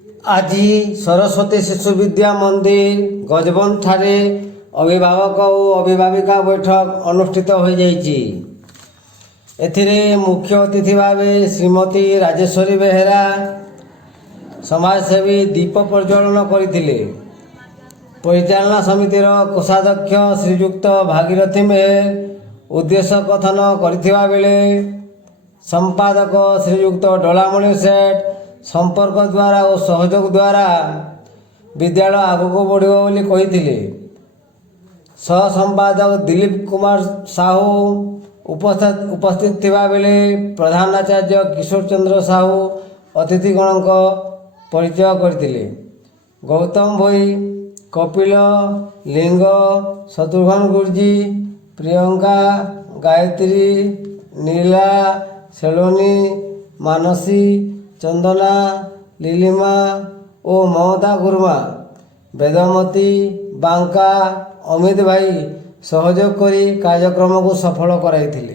आज सरस्वती शिशु विद्या मंदिर गजबंद ठारे अभिभावक और अभिभाविका बैठक अनुष्ठित हो जाइछि। एथिरे मुख्य अतिथि भाव श्रीमती राजेश्वरी बेहेरा समाजसेवी दीप प्रज्वलन करथिले। परिचालना समितिर कोषाध्यक्ष श्रीयुक्त भागीरथी मेहर उद्देश्य कथन करथिबा बेले संपादक श्रीयुक्त डोलामणि सेठ संपर्क द्वारा और सहयोग द्वारा विद्यालय आगक बढ़िब बोली कहिथिले। सह संपादक दिलीप कुमार साहू उपस्थित थिबा बेले प्रधानाचार्य किशोर चंद्र साहू अतिथिगण परिचय करथिले। गौतम भोई, कपिल, लिंग, शत्रुघ्न गुरुजी, प्रियंका, गायत्री, नीला, सेलोनी, मानसी, चंदना, लीलिमा और ममता गुरुमा, वेदमती, बांका, अमित भाई सहयोग करी कार्यक्रम को सफल कराइथिले।